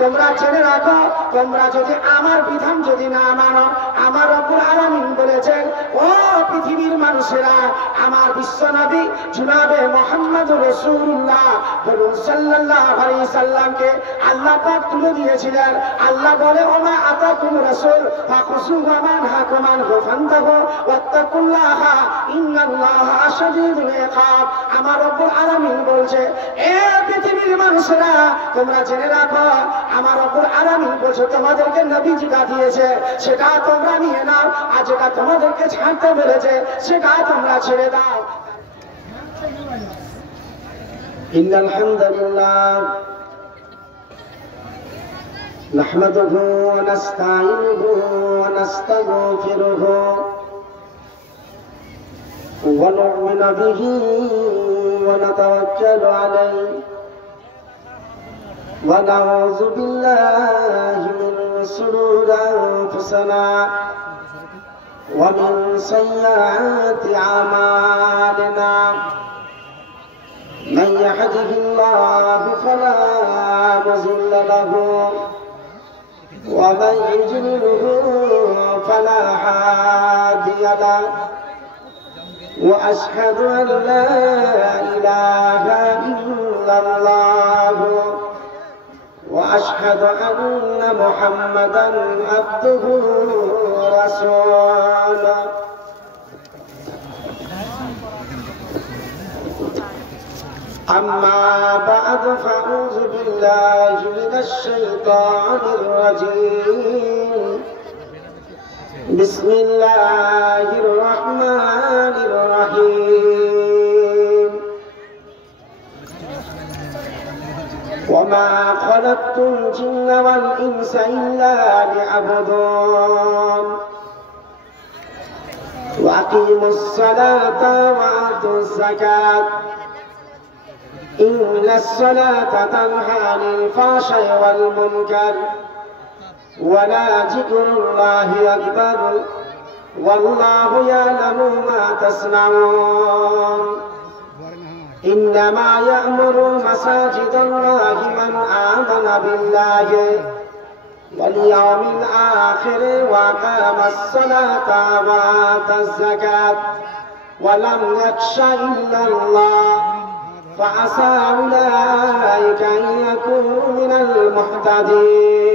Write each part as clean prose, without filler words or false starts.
তোমরা জেনে রাখো, তোমরা যদি আমার বিধান যদি না মানো, আমার রব্বুল আলামিন বলেছেন, ও পৃথিবীর মানুষেরা, আমার বিশ্বনবী জনাবে মুহাম্মদুর রাসূলুল্লাহ বলুন সাল্লাল্লাহু আলাইহি সাল্লামকে আল্লাহ পাক তুলে দিয়েছিলেন। আল্লাহ বলে, ওমা আতাকুম রাসূল ফাখুযুহু ওয়া মান হাকুম আনহু ফান্তাহু ওয়াত্তাকুল্লাহা ইন্নাল্লাহা শাদীদুল ইকাব। আমার রব্বুল আলামিন বলছে, এ পৃথিবীর মানুষেরা, তোমরা জেনে রাখো, আমার রব্বুল আলামিন বলছে, তোমাদেরকে নবী যেটা দিয়েছে সেটা তোমরা নিয়ে নাও, আর যেটা তোমাদেরকে ছাড়তে বলেছে সেটা তোমরা ছেড়ে দাও। ইন্নাল হামদুলিল্লাহ নাহমাদুহু ওয়া নাস্তাঈনুহু ওয়া নাস্তাগফিরুহু ওয়া নু'মিনু বিহি ওয়া নাতাওয়াক্কালু আলাইহি ওয়া নাউযু বিল্লাহি মিন শুরুরি আনফুসিনা ওয়া মিন সাইয়্যাতি আমালিনা। من يهده الله فلا مضل له ومن يضلله فلا هادي له وأشهد أن لا إله إلا الله وأشهد أن محمدا عبده ورسوله. أما بعد فأعوذ بالله من الشيطان الرجيم. بسم الله الرحمن الرحيم. وما خلقت الجن والإنس إلا ليعبدون وأقيموا الصلاة وآتوا الزكاة إن الصلاة تنهى عن الفحشاء والمنكر ولذكر الله أكبر والله يعلم ما تصنعون. إنما يأمر مساجد الله من آمن بالله واليوم الآخر وأقام الصلاة وآتى الزكاة ولم يخش إلا الله فعسى أولئك أن يكونوا من المهتدين.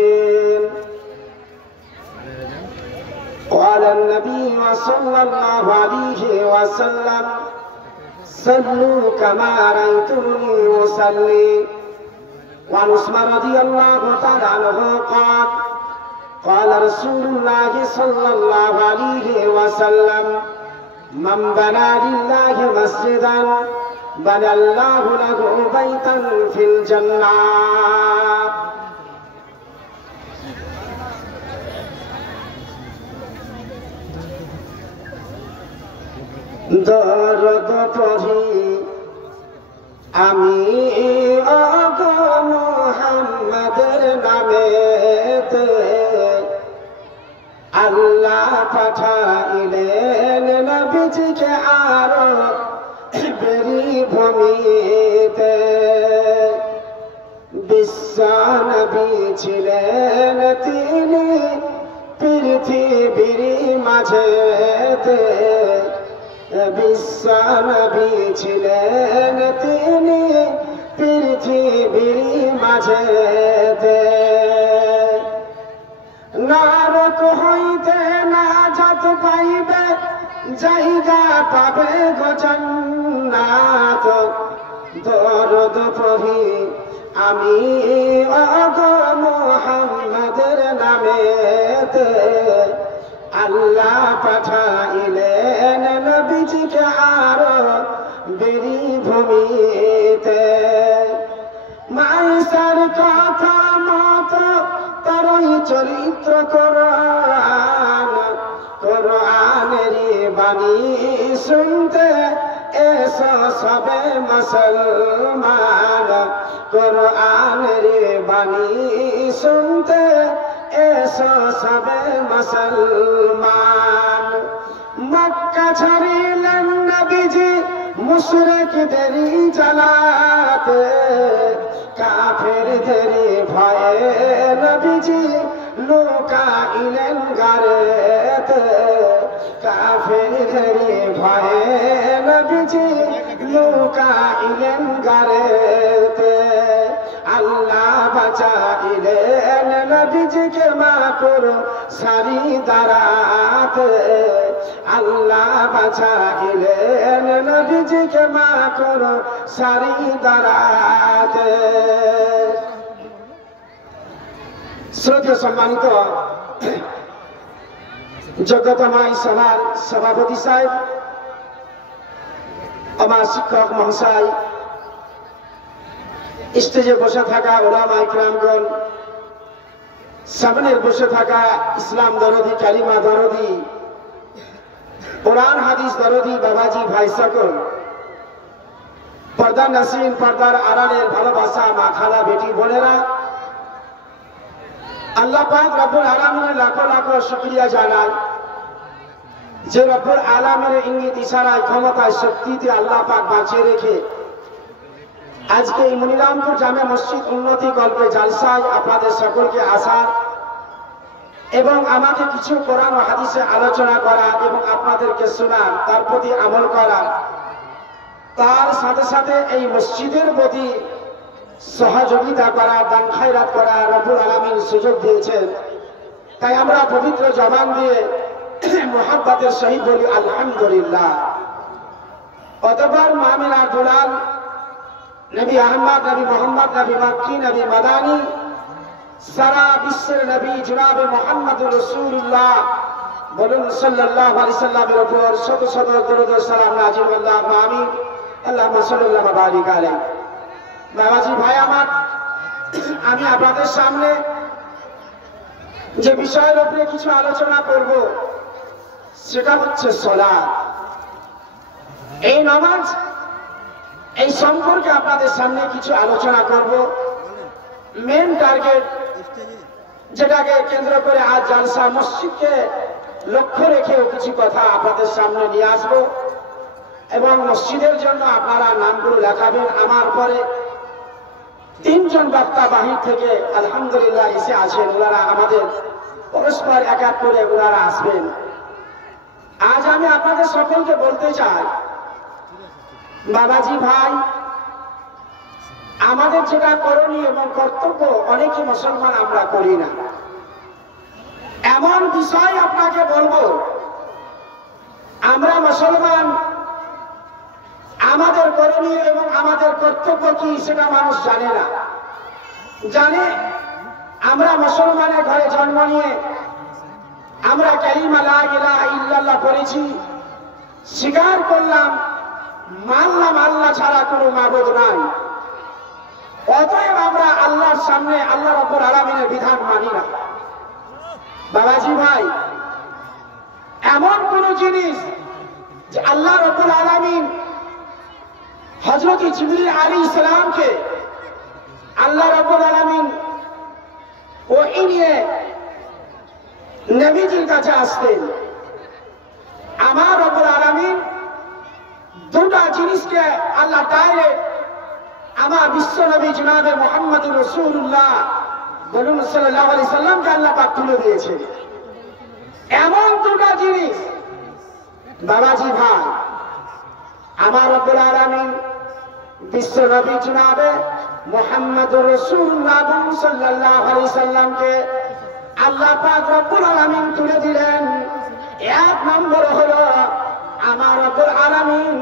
قال النبي صلى الله عليه وسلم صلوا كما رأيتموني أصلي. وعن عثمان رضي الله تعالى عنه قال قال رسول الله صلى الله عليه وسلم من بنى لله مسجدا بنى الله له بيتا في الجنة. দরদ পড়ি আমি ওগো মুহাম্মাদের নামেতে, আল্লাহ পাঠাইলেন নবীজিকে আরো বেরি ভূমিতে। বিশ্ব নবী ছিলেন তিনি পৃথিবীর মাঝেতে, বিশ্ব নবী ছিলেন তিনি পৃথিবীর মাঝেতে। নরক হইতে নাজাত পাইবে, জায়গা পাবে গো জান্নাত। দরদ পড়ি আমি ওগো মুহাম্মাদের নামেতে, আল্লাহ পাঠাইলেন নবীজিকে আরো বেরি ভূমিতে। মাইসার কথা মতো তারই চরিত্র কোরআন, কোরআনেরই বাণী শুনতে এসো সবে মুসলমান। কোরআনেরই বাণী শুনতে এসো সবে মুসলমান। মক্কা ছাড়িলেন নবীজি মুশরিকদেরই জ্বালাতে, কাফেরদের ভয়ে নবীজি লুকাইলেন গারেতে, কাফেরদের ভয়ে নবীজি লুকাইলেন গারেতে। আল্লাহ বাঁচাইলেন নবীজিকে মাকর সারি দাঁড়াতে, আল্লাহ বাঁচাইলেন নবীজিকে মাকর সারি দাঁড়াতে। শ্রদ্ধেয় সম্মানিত জগতময় সভার সভাপতি সাহেব, আমার শিক্ষক মহাশয়, স্টেজে বসে থাকা ওলামা ইকরামগণ, সামনের বসে থাকা ইসলাম দরদি, কালিমা দরদি, কোরআন হাদিস দরদি বাবাজি ভাই সকল, পর্দার নাসরিন, পর্দার আড়ালের ভালোবাসা মা খালা বেটি বোনেরা, আল্লাহ পাক রব্বুল আলামিনের লাখো লাখো শুকরিয়া জানাই যে রব্বুল আলামিনের ইঙ্গিত ইশারায় ক্ষমতায় শক্তিতে আল্লাহ পাক বাঁচিয়ে রেখে আজকে এই মনিরামপুর জামে মসজিদ উন্নতি গল্পে জালসায় আপনাদের সকলকে আসার এবং আমাকে কিছু কোরআন ও হাদিসে আলোচনা করা এবং আপনাদেরকে শোনার, তার প্রতি আমল করা, তার সাথে সাথে এই মসজিদের প্রতি সহযোগিতা করা, দান খায়রাত করা রব্বুল আলামিন সুযোগ দিয়েছেন। তাই আমরা পবিত্র জবান দিয়ে মুহাব্বতের সহিত বলি আলহামদুলিল্লাহ। অতঃপর মামিনা দুলাল নবী আহমদ, নবী মোহাম্মদ, নবী মক্কি, নবী মাদানী, সারা বিশ্বের নবী জনাবে মুহাম্মদুর রাসূলুল্লাহ বলুন সাল্লাল্লাহু আলাইহি সাল্লামের উপর শত শত দরুদ ও সালাম নাযিল আল্লাহুম্মা আমিন। আল্লাহুম্মা সাল্লাল্লাহু ওয়া বারিক আলাইহি। বাবাজি ভাই আমার, আমি আপনাদের সামনে যে বিষয়ের উপরে কিছু আলোচনা করব সেটা হচ্ছে সালাত। এই নামাজ, এই সম্পর্কে আপনাদের সামনে কিছু আলোচনা করব। মেন টার্গেট যেটাকে কেন্দ্র করে আজ জালসা, মসজিদকে লক্ষ্য রেখেও কিছু কথা আপনাদের সামনে নিয়ে আসবো এবং মসজিদের জন্য আপনারা নামগুলো লেখাবেন। আমার পরে তিনজন বক্তা বাহির থেকে আলহামদুলিল্লাহ এসে আছেন, ওনারা আমাদের পরস্পর এক এক করে ওনারা আসবেন। আজ আমি আপনাদের সকলকে বলতে চাই বাবাজি ভাই, আমাদের যেটা করণীয় এবং কর্তব্য অনেকে মুসলমান আমরা করি না। এমন বিষয় আপনাকে বলবো, আমরা মুসলমান, আমাদের করণীয় এবং আমাদের কর্তব্য কি সেটা মানুষ জানে না। জানে আমরা মুসলমানের ঘরে জন্ম নিয়ে আমরা কালিমা লা ইলাহা ইল্লাল্লাহ পড়েছি, স্বীকার করলাম, মানলাম আল্লাহ ছাড়া কোনো মাবুদ নাই। অতএব আমরা আল্লাহর সামনে আল্লাহ রাব্বুল আলামিনের বিধান মানি না। বাবাজি ভাই, এমন কোন জিনিস যে আল্লাহ রাব্বুল আলামিন হযরত জিবরিল আলাইহিস সালামকে আল্লাহ রাব্বুল আলামিন ওহী নিয়ে নবীজির কাছে আসতেন। আমার রাব্বুল আলামিন দুটা জিনিসকে আল্লাহ ডাইরেক্ট আমার বিশ্ব নবী জনাবে মুহাম্মদুর রাসূলুল্লাহ বলুন সাল্লাল্লাহু আলাইহি সাল্লামকে আল্লাহ পাক তুলে দিয়েছে। এমন দুটা জিনিস বাবাজি ভাই, আমার রব্বুল আলামিন বিশ্ব নবী জনাবে মুহাম্মদুর রাসূলুল্লাহ সাল্লাল্লাহু আলাইহি সাল্লামকে আল্লাহ পাক রব্বুল আলামিন তুলে দিলেন। এক নম্বর হলো আমার রব্বুল আলামিন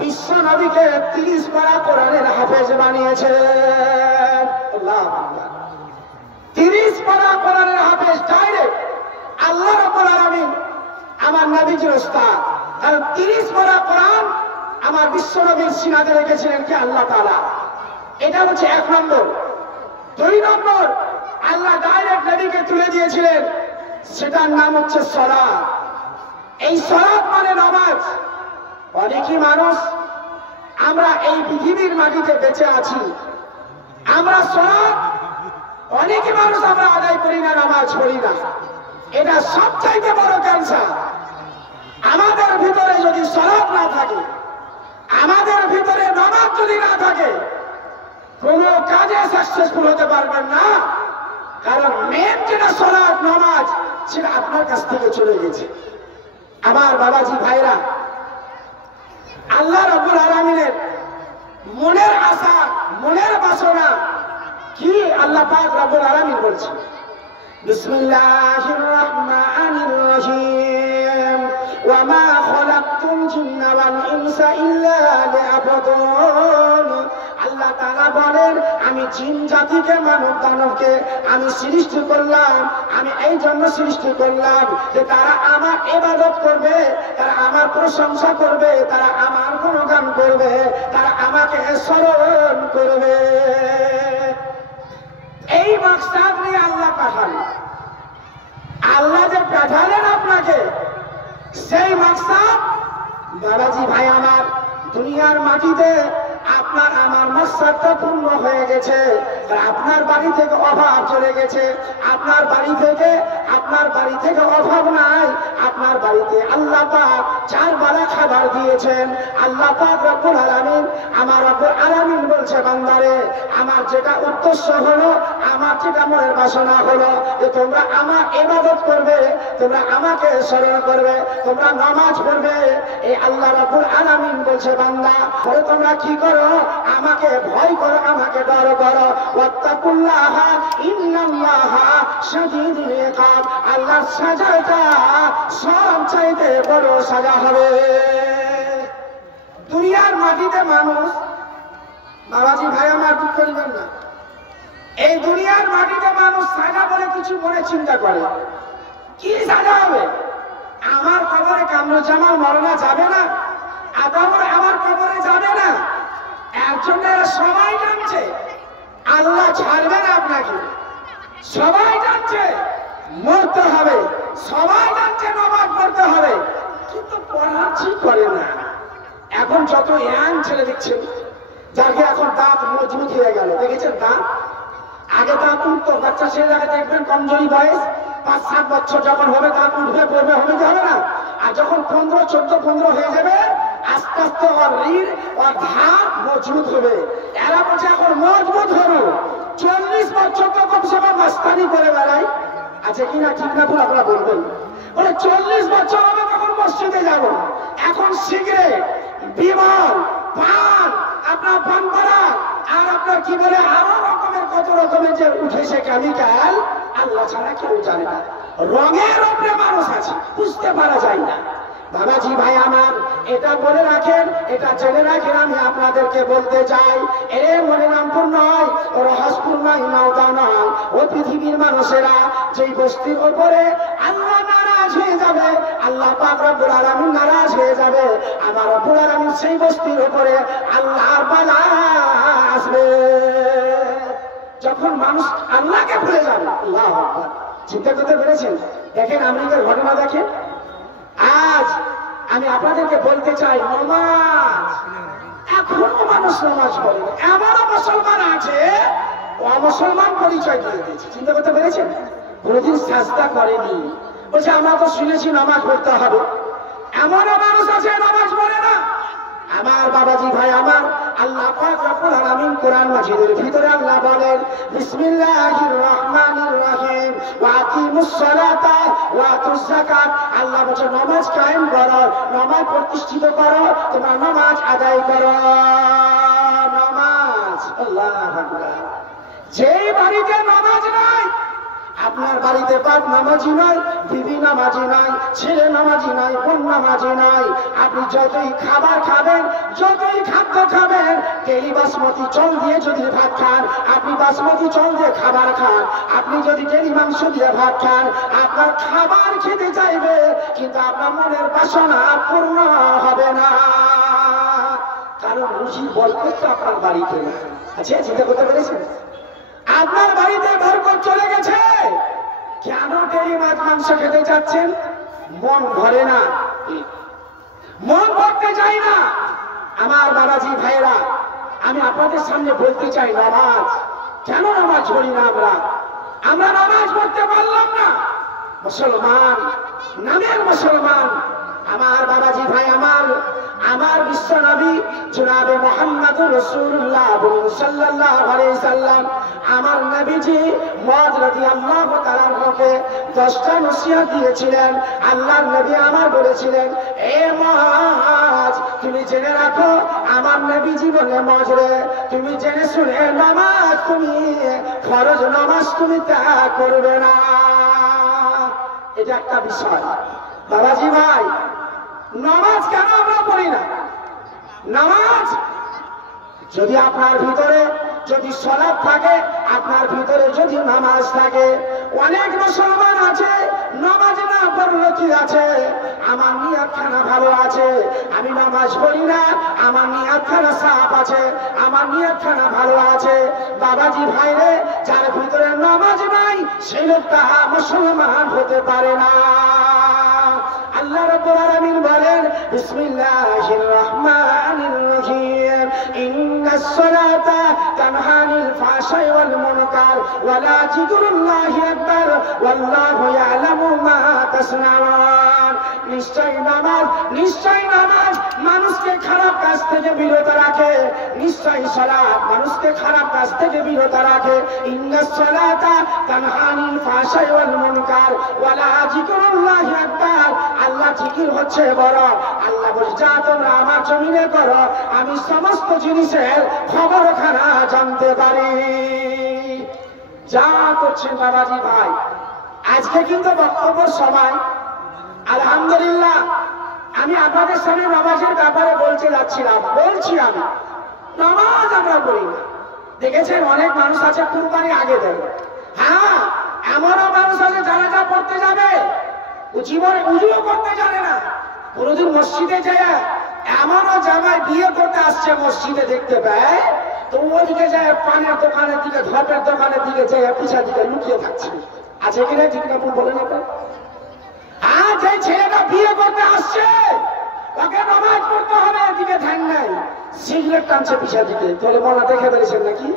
বিশ্ব নবীকে 30 পারা কোরআনের হাফেজ বানিয়েছেন। আল্লাহু আকবার। 30 পারা কোরআনের হাফেজ ডাইরেক্ট আল্লাহ রাব্বুল আলামিন আমার নবীজির উস্তাদ। আর 30 পারা কোরআন আমার বিশ্ব নবীর সিনাতে রেখেছিলেন কি আল্লাহ তাআলা। এটা হচ্ছে এক নম্বর। দুই নম্বর, আল্লাহ ডাইরেক্ট নবীকে তুলে দিয়েছিলেন, সেটার নাম হচ্ছে সালাত। এই সালাত মানে নামাজ। অনেকই মানুষ, আমরা এই পৃথিবীর মাটিতে বেঁচে আছি, আমরা সালাত অনেকই মানুষ আমরা আদায় করি না, নামাজ পড়ি না। এটা সবচাইতে বড় ক্যান্সার। আমাদের ভিতরে যদি সালাত না থাকে, আমাদের ভিতরে নামাজ যদি না থাকে, কোনো কাজে সাকসেসফুল হতে পারবেন না, কারণ মেন যেটা সালাত নামাজ সেটা আপনার কাছ থেকে চলে গেছে। আমার বাবাজি ভাইরা, আল্লাহ রাব্বুল আলামিনের মনের আশা, মনের বাসনা কি আল্লাহ পাক রাব্বুল আলামিন বলছেন, বিসমিল্লাহির রহমানির রহিম, ওয়া মা খালাকতুল জিন্না ওয়াল ইনসা ইল্লা লিয়াবুদুন। আল্লাহ তাআলা বলেন, আমি জিন জাতিকে মানব দানবকে আমি সৃষ্টি করলাম, আমি এই জন্য সৃষ্টি করলাম যে তারা আমার ইবাদত করবে, তারা আমার প্রশংসা করবে, তারা আমার গুণগান করবে, তারা আমাকে স্মরণ করবে। এই মাকসাদ নিয়ে আল্লাহ পাঠালেন। আল্লাহ যে পাঠালেন আপনাকে, সেই মাকসাদ বাবাজি ভাই আমার, দুনিয়ার মাটিতে আপনার আমার মাকসাদটা পূর্ণ হয়ে গেছে। আপনার বাড়ি থেকে অভাব চলে গেছে, আপনার বাড়ি থেকে অভাব নাই। আপনার বাড়িতে আল্লাহ পাক 4 বেলা খাবার দিয়েছেন। আল্লাহ পাক রব্বুল আলামিন, আমার রব্বুল আলামিন বলছে, বান্দারে আমার যেটা উদ্দেশ্য হলো, আমার যেটা মনের বাসনা হলো যে তোমরা আমার ইবাদত করবে, তোমরা আমাকে স্মরণ করবে, তোমরা নামাজ পড়বে। এই আল্লাহ রব্বুল আলামিন বলছে, বান্দা পরে তোমরা কি করো, আমাকে ভয় করো, আমাকে ডর করো। ওয়াত্তাকুল্লাহ ইন্নাল্লাহ শাদীদুল ইকাব। আল্লাহর সাজাটা সব চাইতে বড় সাজা হবে। দুনিয়ার মাটিতে মানুষ, বাবাজি ভাই আমার দুঃখ করবেন না, এই দুনিয়ার মাটিতে মানুষ সাজা বলে কিছু মনে চিন্তা করে। কি সাজা হবে? আমার কবরে কামরুজ্জামান মরনা যাবে না, আমার কবরে যাবে না। একজনের সবাই জানছে আল্লাহ ছাড়বে না আপনাকে, সবাই জানছে মরতে হবে, সবাই জানছে নামাজ পড়তে হবে, কিন্তু পড়ার ঠিক করে না। এখন যত ইয়াং ছেলে দেখছেন, যাকে এখন দাঁত মজবুত হয়ে গেল, দেখেছেন দাঁত? আগে দাঁত উঠতো, বাচ্চা ছেলেটাকে দেখবেন কমজোরি বয়স 5-7 বছর যখন হবে দাঁত উঠবে, পড়বে, হবে কি হবে না? আর যখন 15, 14, 15 হয়ে যাবে, আস্তে আস্তে ওর রিড়, ওর ধাত মজবুত হবে। এরা বলছে এখন মজবুত হলো, 40 বছর তো কমসে কম মাস্তানি করে বেড়াই। আচ্ছা কিনা ঠিক না ভুল আপনারা বলবেন? বলে 40 বছর হবে তখন মসজিদে যাব। এখন সিগারেট, বিমল, পান, আপনার পান করা, আর আপনার কি বলে আরো রকমের কত রকমের যে উঠেছে কেমিক্যাল, আল্লাহ ছাড়া কেউ জানে না। রঙের উপরে মানুষ আছে, বুঝতে পারা যায় না। বাবাজি ভাই আমার, এটা বলে রাখেন, এটা জেনে রাখেন, আমি আপনাদেরকে বলতে চাই, এ মনিরামপুর নয়, রহসপুর নয়, নওদা নয়, ও পৃথিবীর মানুষেরা যেই বস্তির উপরে আল্লাহ নারাজ হয়ে যাবে, আল্লাহ পাক রব্বুল আলামিন নারাজ হয়ে যাবে, আমার রব্বুল আলামিন সেই বস্তির উপরে আল্লাহর বালা আসবে। যখন মানুষ আল্লাহকে ভুলে যাবে, আল্লাহু আকবার। চিন্তা করতে পেরেছেন? দেখেন আমেরিকার ঘটনা দেখেন। আজ আমি আপনাদেরকে বলতে চাই, নামাজ এখনো মানুষ নামাজ পড়ে। এমনও মুসলমান আছে অমুসলমান পরিচয় দিয়ে দিয়েছে। চিন্তা করতে পেরেছেন? কোনদিন সাজদা করেনি, বলছে আমরা তো শুনেছি নামাজ পড়তে হবে। এমনও মানুষ আছে নামাজ পড়ে না। আমার বাবাজি ভাই আমার, আল্লাহ পাক রব্বুল আলামিন কোরআন মাজিদের ভিতরে আল্লাহ বলেন, বিসমিল্লাহির রহমানির রহিম, ওয়া আকিমুস সালাতা ওয়া আতুজ যাকাত। আল্লাহ বলেন নামাজ কায়েম করো, নামাজ প্রতিষ্ঠিত করো, তোমরা নামাজ আদায় করো। নামাজ, আল্লাহু আকবার। যেই বাড়িতে নামাজ নাই, আপনার বাড়িতে বাপ নামাজি নাই, বিবি নামাজি নাই, ছেলে নামাজি নাই, বোন নামাজি নাই, আপনি যতই খাবার খাবেন, যতই খাদ্য খাবেন, তেলি বাসমতি চাল দিয়ে যদি ভাত খান, আপনি বাসমতি চাল দিয়ে খাবার খান, আপনি যদি তেলি মাংস দিয়ে ভাত খান, আপনার খাবার খেতে চাইবে, কিন্তু আপনার মনের বাসনা পূর্ণ হবে না, কারণ রুচির বরকত তো আপনার বাড়িতে না। আচ্ছা, চিন্তা করতে পেরেছেন? আপনার বাড়িতে বরকত চলে গেছে, কেন ডেলি মাছ মাংস খেতে চাচ্ছেন? মন ভরে না, মন ভরতে চাই না। আমার বাবাজি ভাইরা, আমি আপনাদের সামনে বলতে চাই, নামাজ কেন নামাজ পড়ি না? আমরা নামাজ পড়তে পারলাম না। মুসলমান, নামের মুসলমান। আমার বাবাজি ভাই আমার, আমার বিশ্ব নবী জনাবে মুহাম্মদুর রাসূলুল্লাহ সাল্লাল্লাহু আলাইহি সাল্লাম আমার নবীজি মুআয রাদিয়াল্লাহু তাআলা কে 10টা নসিহত দিয়েছিলেন। আল্লাহর নবী আমার বলেছিলেন, এ মুআয তুমি জেনে রাখো আমার নবী জীবনে মুআয রে তুমি জেনে শুনে নামাজ তুমি ফরজ নামাজ তুমি ত্যাগ করবে না। এটা একটা বিষয় বাবাজি ভাই। নামাজ কেন আমরা পড়ি না? নামাজ যদি আপনার ভিতরে যদি সালাত থাকে, আপনার ভিতরে যদি নামাজ থাকে, অনেক মুসলমান আছে নামাজ না পড়লে কি আছে, আমার নিয়তখানা ভালো আছে, আমি নামাজ পড়ি না, আমার নিয়তখানা সাফ আছে, আমার নিয়তখানা ভালো আছে। বাবাজি ভাইরে, যার ভিতরে নামাজ নাই সেই লোকটা মুসলমান হতে পারে না। আল্লাহ রাব্বুল আলামিন বলেন, বিসমিল্লাহির রাহমানির রহিম, ইন্নাস সালাতা তানহা আনিল ফাহশাই ওয়াল মুনকার ওয়া লা যিকরুল্লাহি আকবার ওয়াল্লাহু ইয়ালামু মা তাসনাউন। নিশ্চয় নামাজ মানুষকে খারাপ কাজ থেকে বিরত রাখে। নিশ্চয় সালাত মানুষকে খারাপ কাজ থেকে বিরত রাখে। ইন্নাস সালাতা তানহা আনিল ফাহশাই ওয়াল মুনকার ওয়া লা যিকরুল্লাহি আকবার। আল্লাহ জিকির হচ্ছে বড়। আল্লাহ বলে, যা তোমরা আমার জমিনে করো, আমি সমস্ত জিনিসের খবরখানা জানতে পারি। যা করছেন বাবাজি ভাই, আজকে কিন্তু বক্তব্যের সময় আলহামদুলিল্লাহ আমি আপনাদের সামনে নামাজের ব্যাপারে বলতে যাচ্ছিলাম। বলছি আমি নামাজ আমরা পড়ি না। দেখেছেন অনেক মানুষ আছে কুরবানি আগে দেয়। হ্যাঁ, এমনও মানুষ আছে জানাজা পড়তে যাবে, ও জীবনে উজুও করতে জানে না। কোনদিন মসজিদে যায়, এমনও জামাই বিয়ে করতে আসছে মসজিদে দেখতে পায়, তো ওদিকে যায় পানের দোকানের দিকে, ধপের দোকানের দিকে যায় পিছা দিকে লুকিয়ে থাকছে। আছে কিনা ঠিক না ভুল বলেন আপনার? আর যে ছেলেটা বিয়ে করতে আসছে ওকে নামাজ পড়তে হবে, এদিকে ধ্যান নাই, সিগারেট টানছে পিছা দিকে। তাহলে মনে দেখে ফেলেছেন নাকি?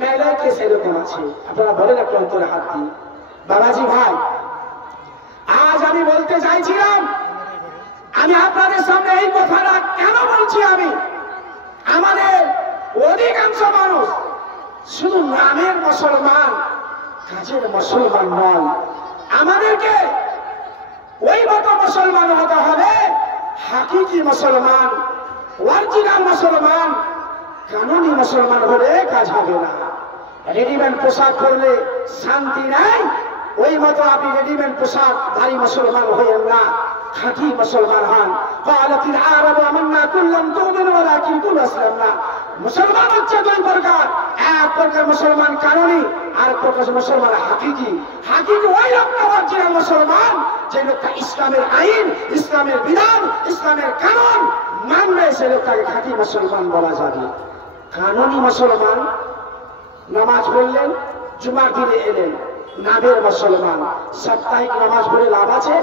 মেলায় কে সেরকম আছে? আপনারা বলেন একটু অন্তরে হাত দিয়ে। বাবাজি ভাই, আজ আমি বলতে চাইছিলাম, আমি আপনাদের সামনে এই কথাটা কেন বলছি, আমি আমাদের অধিকাংশ মানুষ শুধু নামের মুসলমান, কাজের মুসলমান নয়। আমাদেরকে ওই মতো মুসলমান হতে হবে, হাকিকি মুসলমান, অরিজিনাল মুসলমান, কানুনি মুসলমান হলে কাজ হবে না। রেডিমেড পোশাক পরলে শান্তি নাই, ওই মতো আপনি রেডিমেড পোশাক ধারী মুসলমান হইেন না, খাঁটি মুসলমান হন। ক্বালাতিল আরাবু আমান্না কুল লাম তুমিনু ওয়ালাকিন কুলু আসলামনা। মুসলমান হচ্ছে দুই প্রকার, এক প্রকার মুসলমান কানুনি, আর এক প্রকার মুসলমান হাকিকি। হাকিকি ওই লোকটা অরিজিনাল মুসলমান যে লোকটা ইসলামের আইন, ইসলামের বিধান, ইসলামের কানুন মানবে, সে লোকটাকে খাঁটি মুসলমান বলা যাবে। কানুনি মুসলমান নামাজ পড়লেন, জুমার দিনে এলেন, নামের মুসলমান। সাপ্তাহিক নামাজ পড়ে লাভ আছে?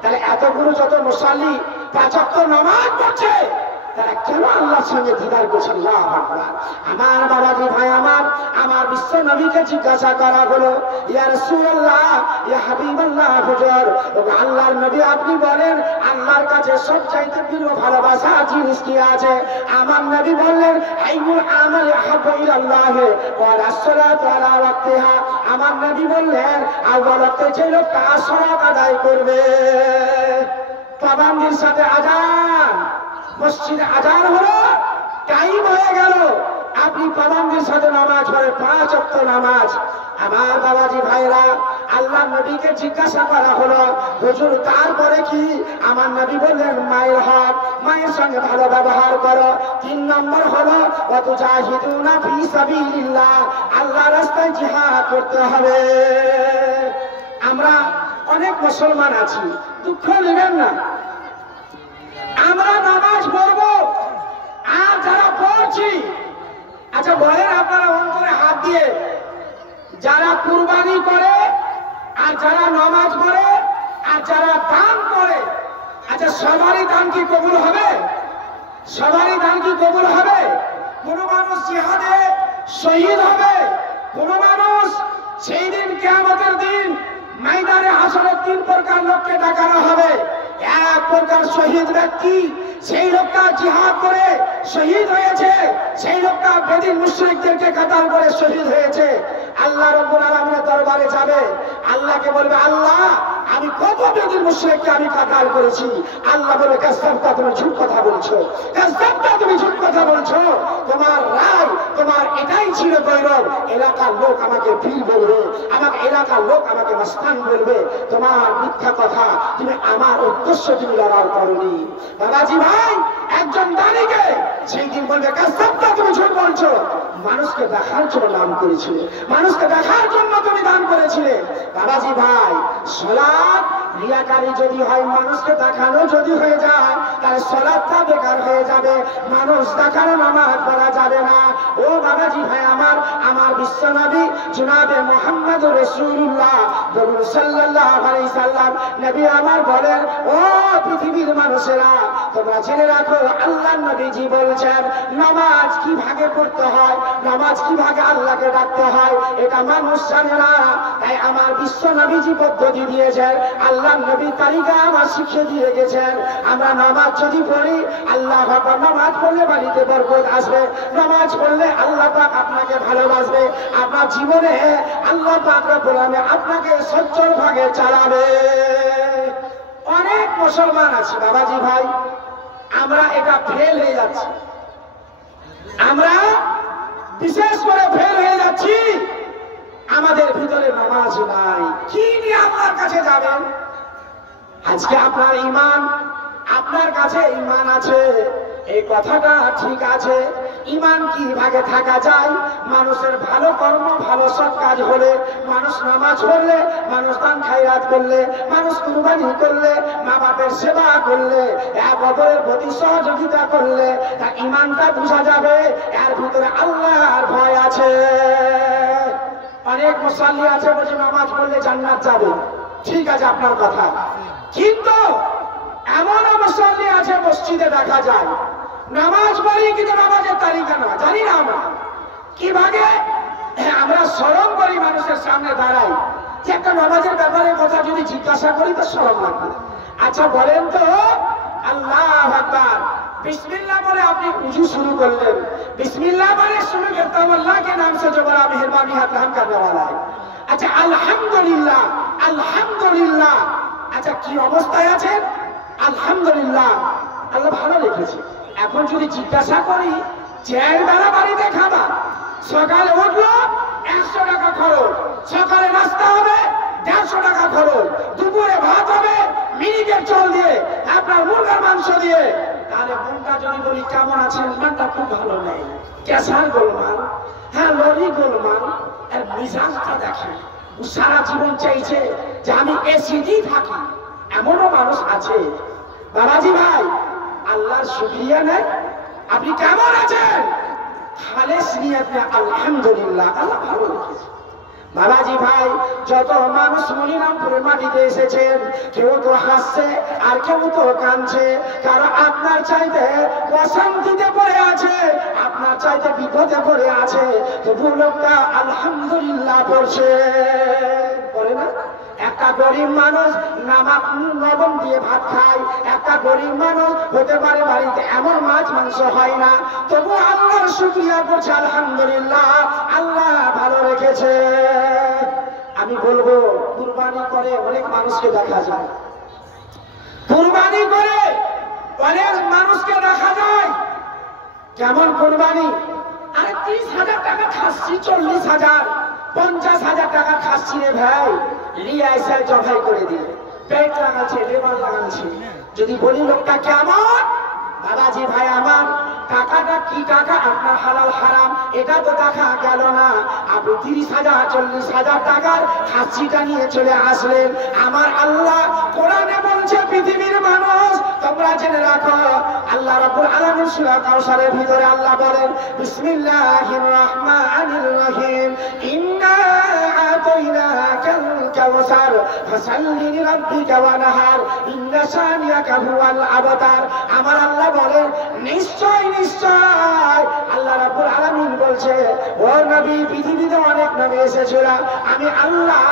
তাহলে এতগুলো যত মুসাল্লি 5 ওয়াক্ত নামাজ পড়ছে, তারা কেন আল্লাহর সঙ্গে দ্বিধার করছে? আল্লাহু আকবার। আমার বাবাজি ভাই, আমার বিশ্ব নবীকে জিজ্ঞাসা করা হলো, ইয়া রাসূলুল্লাহ, ইয়া হাবিবাল্লাহ, হুজুর, আল্লাহর নবী আপনি বলেন আল্লাহর কাছে সবচাইতে প্রিয় ভালোবাসা জিনিস কি আছে? আমার নবী বললেন, আইয়ুল আমালি আহাব্বু ইলাল্লাহ ওয়া রাসূলুহু আলা ওয়াক্তিহা। আমার নবী বললেন, আউয়াল ওয়াক্তে যে লোকটা সালাত আদায় করবে, পাবন্দির সাথে আযান, মসজিদে আযান হলো, টাইম হয়ে গেল, আপনি পাবন্দির সাথে নামাজ পড়ে 5 ওয়াক্ত নামাজ। আমার বাবাজি ভাইরা, আল্লাহ নবীকে জিজ্ঞাসা করা হলো, হুজুর তারপরে কি? আমার নবী বললেন, মায়ের হক, মায়ের সঙ্গে ভালো ব্যবহার করো। 3 নম্বর হলো ওয়াতুজাহিদুনা ফি সাবিলিল্লাহ, আল্লাহর রাস্তায় জিহাদ করতে হবে। আমরা অনেক মুসলমান আছি, দুঃখ নেবেন না, আমরা নামাজ পড়বো, আর যারা পড়ছি, আচ্ছা বলেন আপনারা অন্তরে হাত দিয়ে, যারা কুরবানি করে আর যারা নামাজ পড়ে আর যারা দান করে, আচ্ছা সবারই দান কি কবুল হবে? সবারই দান কি কবুল হবে? কোন মানুষ জিহাদে শহীদ হবে, কোন মানুষ সেই দিন কিয়ামতের দিন ময়দানে হাসরের 3 প্রকার লোককে ডাকানো হবে। এক প্রকার শহীদ ব্যক্তি, সেই লোকটা জিহাদ করে শহীদ হয়েছে, সেই লোকটা বেদিন মুশরিকদেরকে কাতাল করে শহীদ হয়েছে। আল্লাহ রাব্বুল আলামিনের দরবারে যাবে, আল্লাহকে বলবে, আল্লাহ আমি কত বেদিন মুশরিককে আমি কাতাল করেছি। আল্লাহ বলবে, কাযযাবতা, তুমি ঝুট কথা বলছো, কাযযাবতা, তুমি ঝুট কথা বলছো। তোমার রায়, তোমার এটাই ছিল গৌরব। এলাকার লোক আমাকে পীর বলবে, আমার এলাকার লোক আমাকে মাস্তান বলবে। তোমার মিথ্যা কথা, তুমি আমার উদ্দেশ্য তুমি লড়াই করনি। বাবাজি ভাই, একজন দানিকে সেই দিন বলবে, কাযযাবতা, তুমি ঝুট বলছো। মানুষকে দেখার জন্য দান করেছিলে, মানুষকে দেখার জন্য তুমি দান করেছিলে। বাবাজি ভাই, সালাত রিয়াকারী যদি হয়, মানুষকে দেখানো যদি হয়ে যায়, তাহলে সালাতটা বেকার হয়ে যাবে, মানুষ দেখানো নামাজ পড়া যাবে না। ও বাবাজি ভাই আমার, আমার বিশ্বনবী জনাবে মুহাম্মদুর রাসূলুল্লাহ সাল্লাল্লাহু আলাইহি সাল্লাম নবী আমার বলেন, ও পৃথিবীর মানুষেরা তোমরা জেনে রাখো, আল্লাহর নবীজি বলছেন নামাজ কি ভাগে পড়তে হয়, নামাজ কি ভাগে আল্লাহকে ডাকতে হয়, এটা মানুষ জানে না। তাই আমার বিশ্ব নবীজি পদ্ধতি দিয়েছেন, আল্লাহর নবী তালিকা আমার শিখিয়ে দিয়ে গেছেন। আমরা নামাজ যদি পড়ি, আল্লাহ পাক, নামাজ পড়লে বাড়িতে বরকত আসবে, নামাজ পড়লে আল্লাহ পাক আপনাকে ভালোবাসবে, আপনার জীবনে আল্লাহ পাক রব্বুল আলামিন আপনাকে সচ্ছল ভাগে চালাবে। অনেক মুসলমান আছে বাবাজি ভাই, আমরা এটা ফেল হয়ে যাচ্ছি, আমরা বিশেষ করে ফেল হয়ে যাচ্ছি। আমাদের ভিতরে নামাজ নাই, কি নিয়ে আল্লাহর কাছে যাবেন? আজকে আপনার ঈমান, আপনার কাছে ঈমান আছে, এই কথাটা ঠিক আছে। ঈমান কি ভাগে থাকা যায়? মানুষের ভালো কর্ম, ভালো সৎ কাজ হলে, মানুষ নামাজ পড়লে, মানুষ দান খায়রাত করলে, মানুষ কুরবানি করলে, মা বাপের সেবা করলে, এক অপরের প্রতি সহযোগিতা করলে, তা ঈমানটা বোঝা যাবে এর ভিতরে আল্লাহর ভয় আছে। অনেক মুসাল্লি আছে বলছে নামাজ পড়লে জান্নাত যাবে, ঠিক আছে আপনার কথা, কিন্তু এমন মুসাল্লি আছে মসজিদে দেখা যায় নামাজ পড়ি কিন্তু নামাজের তালিকা না জানি না আমরা কিভাবে। আমরা শরম করি মানুষের সামনে দাঁড়াই, যে একটা নামাজের ব্যাপারে কথা যদি জিজ্ঞাসা করি তো শরম লাগবে। আচ্ছা বলেন তো, আল্লাহু আকবার बिस्मिल्लाह बोले आपने उजू शुरू कर ले, बिस्मिल्लाह बोले शुरू करता हूँ अल्लाह के नाम से जो बड़ा मेहरबानी है रहम करने वाला है। अच्छा अल्हम्दुलिल्लाह, अल्हम्दुलिल्लाह, अच्छा की অবস্থায় আছেন? আলহামদুলিল্লাহ, আল্লাহ ভালো রেখেছে। এখন যদি জিজ্ঞাসা করি, চেয়ার বেলা বাড়িতে খাবার, সকালে উঠলো 100 টাকা খরচ, সকালে নাস্তা হবে 150 টাকা খরচ, দুপুরে ভাত হবে মিনিকেট চাল দিয়ে, আপনার মুরগার মাংস দিয়ে, তাহলে মনটা যদি বলি কেমন আছেন, মনটা খুব ভালো নেই, কেসার গোলমাল, হ্যাঁ লরি গোলমাল। এর মিজাজটা দেখেন, সারা জীবন চাইছে যে আমি এসিডি থাকি, এমনও মানুষ আছে। বাবাজি ভাই, আল্লাহর শুকরিয়া নেই, আপনি কেমন আছেন? খালেস নিয়তে আলহামদুলিল্লাহ, আল্লাহ ভালো রেখেছে। বাবাজি ভাই, যত মানুষ মনিরামপুরের মাটিতে এসেছেন, কেউ তো হাসছে আর কেউ তো কাঁদছে, কারণ আপনার চাইতে অশান্তিতে পড়ে আছে, আপনার চাইতে বিপদে পড়ে আছে, তবু লোকটা আলহামদুলিল্লাহ পড়ছে, বলে না? একটা গরিব মানুষ লবণ দিয়ে ভাত খায়, একটা গরিব মানুষ হতে পারে বাড়িতে এমন মাছ মাংস হয় না, তবু আল্লাহর শুকরিয়া করছে আলহামদুলিল্লাহ, আল্লাহ ভালো রেখেছে। আমি বলবো, কুরবানি করে অনেক মানুষকে দেখা যায়, কুরবানি করে অনেক মানুষকে দেখা যায়। কেমন কুরবানি? আরে 30,000 টাকা খাচ্ছি, 40,000, 50,000 টাকা খাচ্ছি রে ভাই, লিয়ে এসে জবাই করে দিয়ে পেট লাগাচ্ছে, লেবার লাগাচ্ছে। যদি বলি লোকটা কেমন, বাবাজি ভাই আমার, টাকাটা কি টাকা, আপনার হালাল হারাম এটা তো দেখা গেল না। আপনি 30,000 40,000 টাকার খাসিটা নিয়ে চলে আসলেন। আমার আল্লাহ কোরআনে বলছে, পৃথিবীর মানুষ তোমরা জেনে রাখো, আল্লাহ রাব্বুল আলামিন সূরা কাউসারের ভিতরে আল্লাহ বলেন, বিসমিল্লাহির রহমানির রহিম, ইন্না আতাইনাকাল কাউসার ফাসাল্লি লিরাব্বিকা ওয়ানহার, ইন্না শানিয়াকা হুয়াল আবতার। আমার আল্লাহ বলেন, নিশ্চয় নিশ্চয় আল্লাহ রাব্বুল আলামিন বলছে, ও নবী, পৃথিবীতে অনেক নবী এসেছিল, আমি আল্লাহ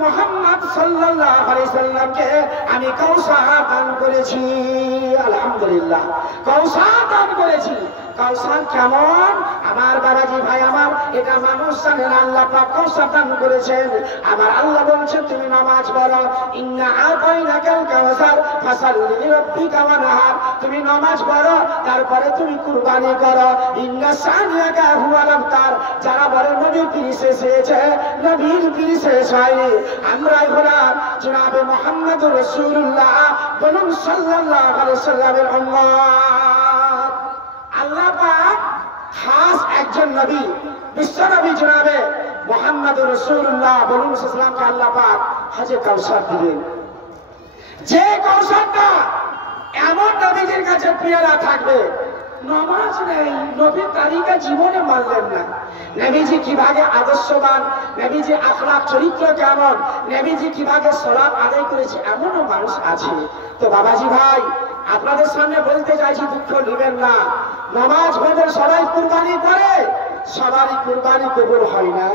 মুহাম্মদ সাল্লাল্লাহু আলাইহি সাল্লামকে আমি কাউসার দান করেছি। আলহামদুলিল্লাহ, কাউসার দান করেছি। কাউসার কেমন? আমার বাবাজি ভাই আমার, এটা মানুষ জানে না, আল্লাহ পাক কাউসার দান করেছেন। আমার আল্লাহ বলছেন তুমি নামাজ পড়ো, ইন্না আতাইনাকাল কাউসার ফাসাল্লি লিরাব্বিকা ওয়ানহার। তুমি নামাজ পড়ো, তারপরে তুমি কুরবানি করো। ইন্না সানিয়াকা হুয়াল আবতার। যারা বলে নবীর পীর শেষ হয়েছে, নবীর পীর শেষ হয়নি। আমরাই হলাম জনাবে মুহাম্মদুর রাসূলুল্লাহ বলুন সাল্লাল্লাহু আলাইহি সাল্লামের উম্মত। আল্লাহ পাক খাস একজন নবী, বিশ্ব নবী জনাবে মুহাম্মদুর রাসূলুল্লাহ বলুন সাল্লামকে আল্লাহ পাক হাজে কাউসার দিলেন। যে কাউসারটা এমন নবীদের কাছে পেয়ারা থাকবে, নামাজ নেই, নবীর তালিকা জীবনে মানলেন না। নবীজি কিভাবে আদর্শবান, নবীজি আখলাক চরিত্র কেমন, নবীজি কিভাবে সালাত আদায় করেছে, এমনও মানুষ আছে। তো বাবাজি ভাই, আপনাদের সামনে বলতে চাইছি, দুঃখ নেবেন না। নামাজ পড়ে সবাই কুরবানি করে, সবারই কুরবানি কবুল হয় না,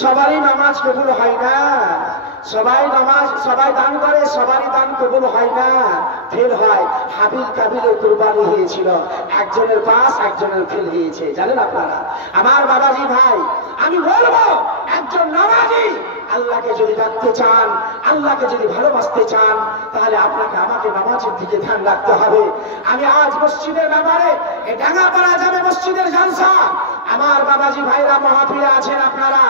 সবারই নামাজ কবুল হয় না। সবাই নামাজ সবাই দান করে, সবারই দান কবুল হয় না, ফেল হয়। হাবিল কাবিলের কুরবানি হয়েছিল, একজনের পাস একজনের ফেল হয়েছে, জানেন আপনারা। আমার বাবাজি ভাই, আমি বলবো একজন নামাজি আল্লাহকে যদি ডাকতে চান, আল্লাহকে যদি ভালোবাসতে চান, তাহলে আপনাকে আমাকে নামাজের দিকে ধ্যান রাখতে হবে। আমি আজ মসজিদের ব্যাপারে ডাঙ্গাপাড়া যাবে মসজিদের জালসা। আমার বাবাজি ভাইরা মাহফিলে আছেন আপনারা,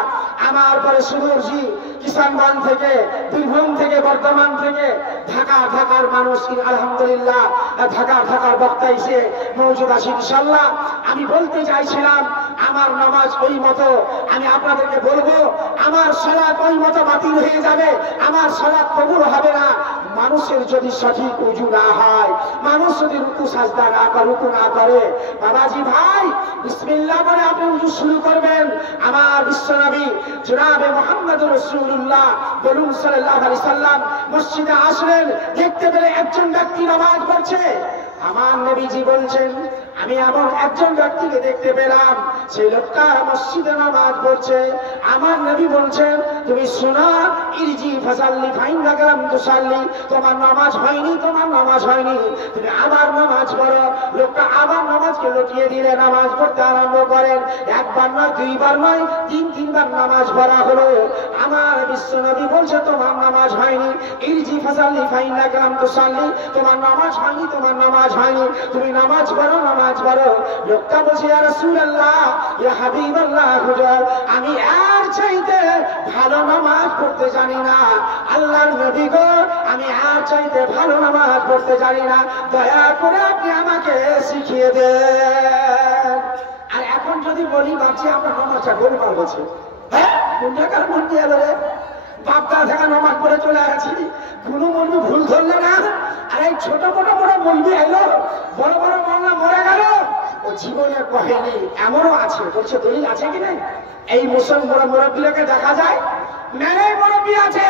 আমার পরে সুদূরজি কিষানগঞ্জ থেকে, বীরভূম থেকে, বর্ধমান থেকে, ঢাকার মানুষ আলহামদুলিল্লাহ, ঢাকার বক্তা এসে মৌজুদ আছে ইনশাআল্লাহ। আমি বলতে চাইছিলাম, আমার নামাজ ওই মতো, আমি আপনাদেরকে বলবো আমার সালাত ওই মতো বাতিল হয়ে যাবে, আমার সালাত কবুল হবে না। মানুষের যদি সঠিক উজু না হয়, মানুষ যদি রুকু সাজদা না করে, রুকু না করে, বাবাজি ভাই বিসমিল্লাহ বলে আপনি উজু শুরু করবেন। আমার বিশ্বনবী জনাবে মুহাম্মদুর রাসূলুল্লাহ বলুন সাল্লাল্লাহু আলাইহি সাল্লাম মসজিদে আসলেন, দেখতে পেলে একজন ব্যক্তি নামাজ পড়ছে। আমার নবীজি বলছেন, আমি এমন একজন ব্যক্তিকে দেখতে পেলাম, সেই লোকটা মসজিদে নামাজ পড়ছে। আমার নবী বলছেন, তুমি শোনা, ইরজি ফাসাল্লি ফাইন্নাকা লাম তুসাল্লি, তোমার নামাজ হয়নি, তোমার নামাজ হয়নি, তুমি আবার নামাজ পড়ো। লোকটা আবার নামাজকে লুটিয়ে দিলে, নামাজ পড়তে আরম্ভ করেন। একবার নয়, দুইবার নয়, তিনবার নামাজ পড়া হলো। আমার বিশ্ব নবী বলছে, তোমার নামাজ হয়নি, ইরজি ফাসাল্লি ফাইন্নাকা লাম তুসাল্লি, তোমার নামাজ হয়নি, তোমার নামাজ হয়নি, তুমি নামাজ পড়ো, নামাজ পড়ো। লোকটা বলছে, ইয়া রাসূলুল্লাহ, ইয়া হাবিবাল্লাহ, হুজুর আমি আর চাইতে ভালো নামাজ পড়তে জানি না। আল্লাহর নবী গো, আমি আর চাইতে ভালো নামাজ পড়তে জানি না, দয়া করে আপনি আমাকে শিখিয়ে দেন। আর এখন যদি বলি ভাবছি আপনার নামাজটা গোলমাল হচ্ছে, হ্যাঁ কোন জায়গার মন দিয়ে এলো রে, বাপদা থেকে নামাজ পড়ে চলে আসছি, কোনো মলবি ভুল ধরলে না। আর এই ছোট বড় মলবি এলো, বড় মলনা মরে গেল, ও জীবনে কহেনি, এমনও আছে। বলছে দলিল আছে কি না? এই মুসলমান মুরব্বীকে দেখা যায়, মেনে মুরব্বী আছে,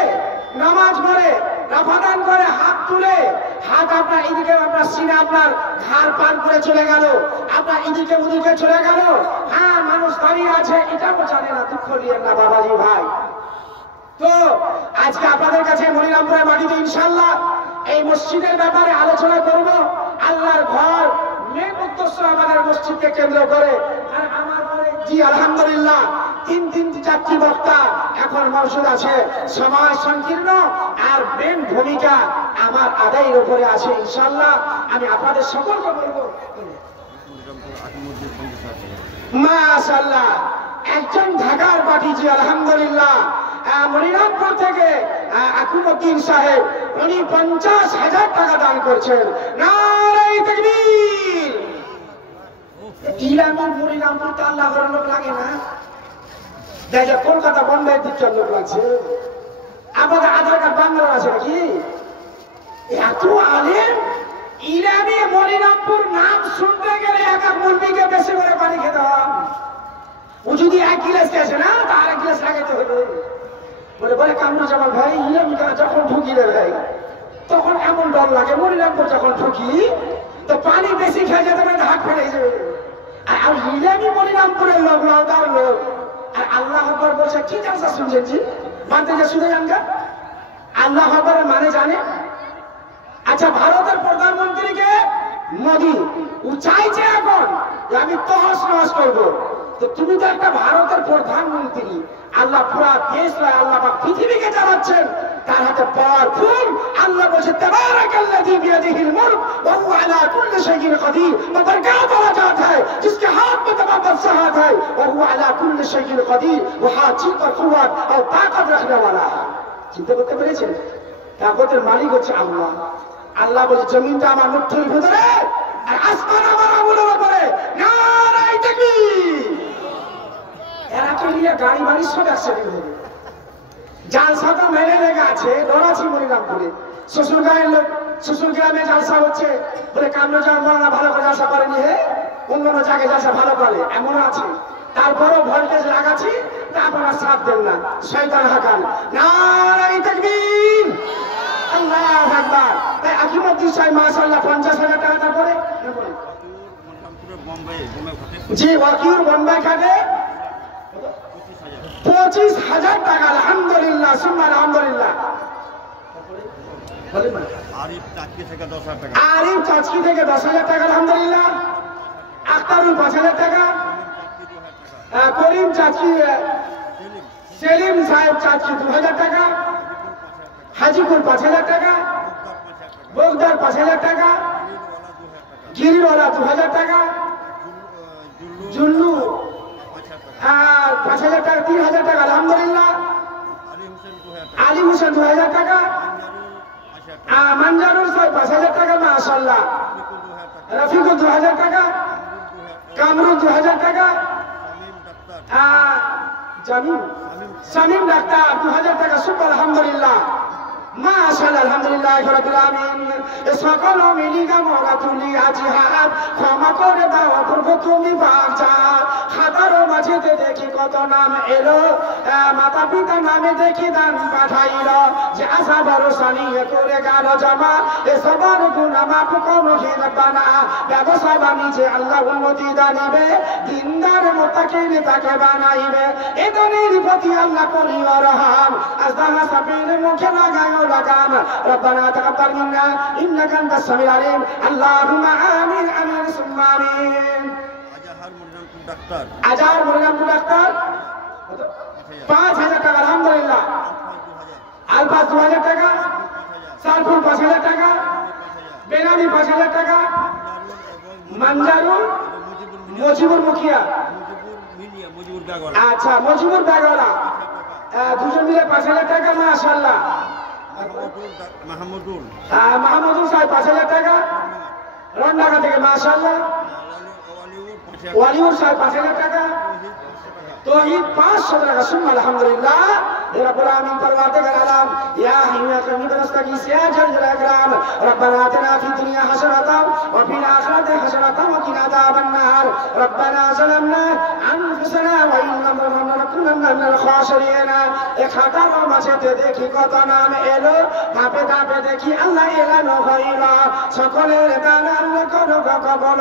নামাজ পড়ে, রাফাদান করে, হাত তুলে, হাত আপনার এদিকে, আপনার সিনা আপনার ঘাড় পার করে চলে গেল, আপনার এদিকে ওদিকে চলে গেল। হ্যাঁ, মানুষ দাঁড়িয়ে আছে, এটাও জানে না। দুঃখ নিয়েন না বাবাজি ভাই। তো আজকে আপনাদের কাছে মনিরামপুরের মাটিতে ইনশাআল্লাহ এই মসজিদের ব্যাপারে আলোচনা করব। আল্লাহর ঘর মেন উদ্দেশ্য আমাদের মসজিদকে কেন্দ্র করে। আর আমার পরে জি আলহামদুলিল্লাহ চারটি বক্তা এখন মওজুদ আছে। সময় সংকীর্ণ, আর মেন ভূমিকা আমার আদায়ের উপরে আছে ইনশাআল্লাহ। আমি আপনাদের সকলকে বলবো, মাশাআল্লাহ, একজন ঢাকার পার্টি জি আলহামদুলিল্লাহ মনিরামপুর থেকে আকুমুদ্দিন সাহেব, উনি 50,000 টাকা দান করছেন। নারে তাকবীর। ইলামের মনিরামপুর তো আল্লাহ ঘরের লোক লাগে না, দেখে কলকাতা বম্বের দিককার লোক লাগছে। আমাদের আধার কার্ড বাংলা আছে নাকি? এত আলেম ইলামে মনিরামপুর নাম শুনতে গেলে এক মুরগিকে বেশি করে পানি খেতে হয়। ও যদি 1 গিলাস খেয়েছে না, তার 1 গিলাস লাগাতে হবে। বলে কামরুজ্জামান ভাই, ইলামিটা যখন ঢুকি রে ভাই, তখন এমন ডর লাগে, মনিরামপুর যখন ঢুকি তো পানি বেশি খেয়ে যেতে পারে, হাত ফেটে যাবে। আর ইলামি মনিরামপুরের লোক, নওগাঁর লোক। আর আল্লাহ আকবার বলছে, কি জালসা শুনছেন জি? মানতে যে শুনে যান গা, আল্লাহ আকবারের মানে জানে? আচ্ছা, ভারতের প্রধানমন্ত্রীকে মোদী ও চাইছে এখন যে আমি তহস নহস করবো। তো তুমি তো একটা ভারতের প্রধানমন্ত্রী, আল্লাহ পুরা দেশ নয়, আল্লাহ পৃথিবীকে চালাচ্ছেন, তার হাতে পাওয়ারফুল। আল্লাহ বলছে তাবারাকাল্লাযী বিয়াদিহিল মুলক ওয়া হুয়া আলা কুল্লি শাইইন কাদির। बरकत वाला जात है जिसके हाथ में तमाम बादशाहत है और वो अला कुल्ली शैइन कदीर, वो हाथ जिस पर कुव्वत और ताकत रखने वाला है। চিন্তা করতে পেরেছেন? তাকতের মালিক হচ্ছে আল্লাহ। আল্লাহ বলছে জমিনটা আমার মুঠির ভিতরে আর আসমান আমার আঙুলের উপরে। নারায়ে তাকবীর। এরা তো নিয়ে গাড়ি বাড়ি সব একসাথে হবে। জালসা তো মেলে লেগে আছে, দৌড়াচ্ছি মনিরামপুরে। শ্বশুর গ্রামে জালসা হচ্ছে বলে কামরুজ্জামান মৌলানা ভালো করে জালসা করেনি, হে অন্য জায়গায় জালসা ভালো করে, এমন আছে। তারপরও ভোল্টেজ লাগাচ্ছি, তা আপনারা সাথ দেন না, শয়তান হাকান। নারায়ে তাকবীর, আল্লাহু আকবার। তাই আকিমুদ্দিন সাহেব মাশাআল্লাহ 50,000 টাকা তারপরে জি ওয়াকিউর বোম্বাই খাটে 25,000 টাকা। আলহামদুলিল্লাহ সুম্মা আলহামদুলিল্লাহ। আরিফ চাচকি থেকে 10,000 টাকা। আলহামদুলিল্লাহ। আখতারুল 5,000 টাকা। করিম চাচকি, সেলিম সাহেব চাচকি 2,000 টাকা। হাজিপুর 5,000 টাকা। বোগদার 5,000 টাকা। গিরিওয়ালা 2,000 টাকা। জুল্লু 5,000 টাকা, 3,000 টাকা। আলহামদুলিল্লাহ। আলী হোসেন 2,000 টাকা। মানজানুর সাহেব 5,000 টাকা। মাশাআল্লাহ। রফিকুল 2,000 টাকা। কামরুল 2,000 টাকা। শামীম ডাক্তার 2,000 টাকা। সুবহান আলহামদুলিল্লাহ মাশাআল্লাহ। আলহামদুলিল্লাহ রাব্বিল আলামিন। এ সকল মিলিগা মোরা তুলি আজিহাত ক্ষমা করে দাও প্রভু তুমি বাঁচা। হাজারো মাঝেতে দেখি কত নাম এলো, মাতা পিতা নামে দেখি দান পাঠাইল। যে আশা ভরসা নিয়ে করে গেল জমা, এ সবার গুনাহ মাফ করো হে রব্বানা। ব্যবসা বাণিজ্যে আল্লাহ উন্নতি দানিবে, দিনদার মুত্তাকিন তাকে বানাইবে। এ দনের প্রতি আল্লাহ করিও রহম, আজদাহা সাবিল মুখে লাগায় লাগাম। রব্বানা তাকাব্বাল মিন্না ইন্নাকা আনতাস সামিউল আলিম। আল্লাহুম্মা আমিন আমিন সুম্মা আমিন। আজার মনিরামপুর ডাক্তার 5,000 টাকা। আলহামদুলিল্লাহ। আলফাজ 2,000 টাকা। সারফুল 5,000 টাকা। বেনামি 5,000 টাকা। মানজারুল মজিবুর মুখিয়া, আচ্ছা মজিবুর বেগলা, দুজন মিলে 5,000 টাকা। মাশাআল্লাহ। মাহমুদুল সাহেব 5,000 টাকা রন্ডাগা থেকে। মাশাআল্লাহ। ওয়ালিউর সাহেব 5,000 টাকা। तौहीद 500 টাকা। সুবহান আলহামদুলিল্লাহ রব্বুল আলামিন। परवारदिगार आलम या हिया कमीद रस्तगीस या जल अकराम रब्बना आतिना फी दुनिया हसनतन व फिल आखिरति हसनतन व किना अज़ाबन नार रब्बना ज़लमना अनफुसना व इन लम नकुनन्ना मिनल खासिरिन। एक হাজারো মাঝেতে দেখি কত নাম এলো, ধাপে ধাপে দেখি আল্লাহ এলানো হইল। সকলের দানা আল্লাহ করো কবল,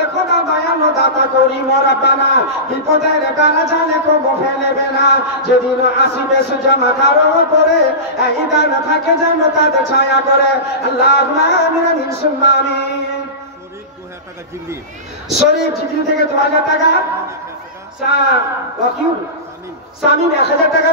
এ খোদা দয়ালু দাতা করিম রব্বানা। বিপদের বেলা জানে কবু ফেলেবে না, যেদিন আসিবে সুজা মাথার উপরে, এই দান থাকে যেন তাদের ছায়া করে। আল্লাহুম্মা আমিন সুম্মা আমিন। শরীফ জিগরি থেকে 2,000 টাকা। শামিম 1,000 টাকা।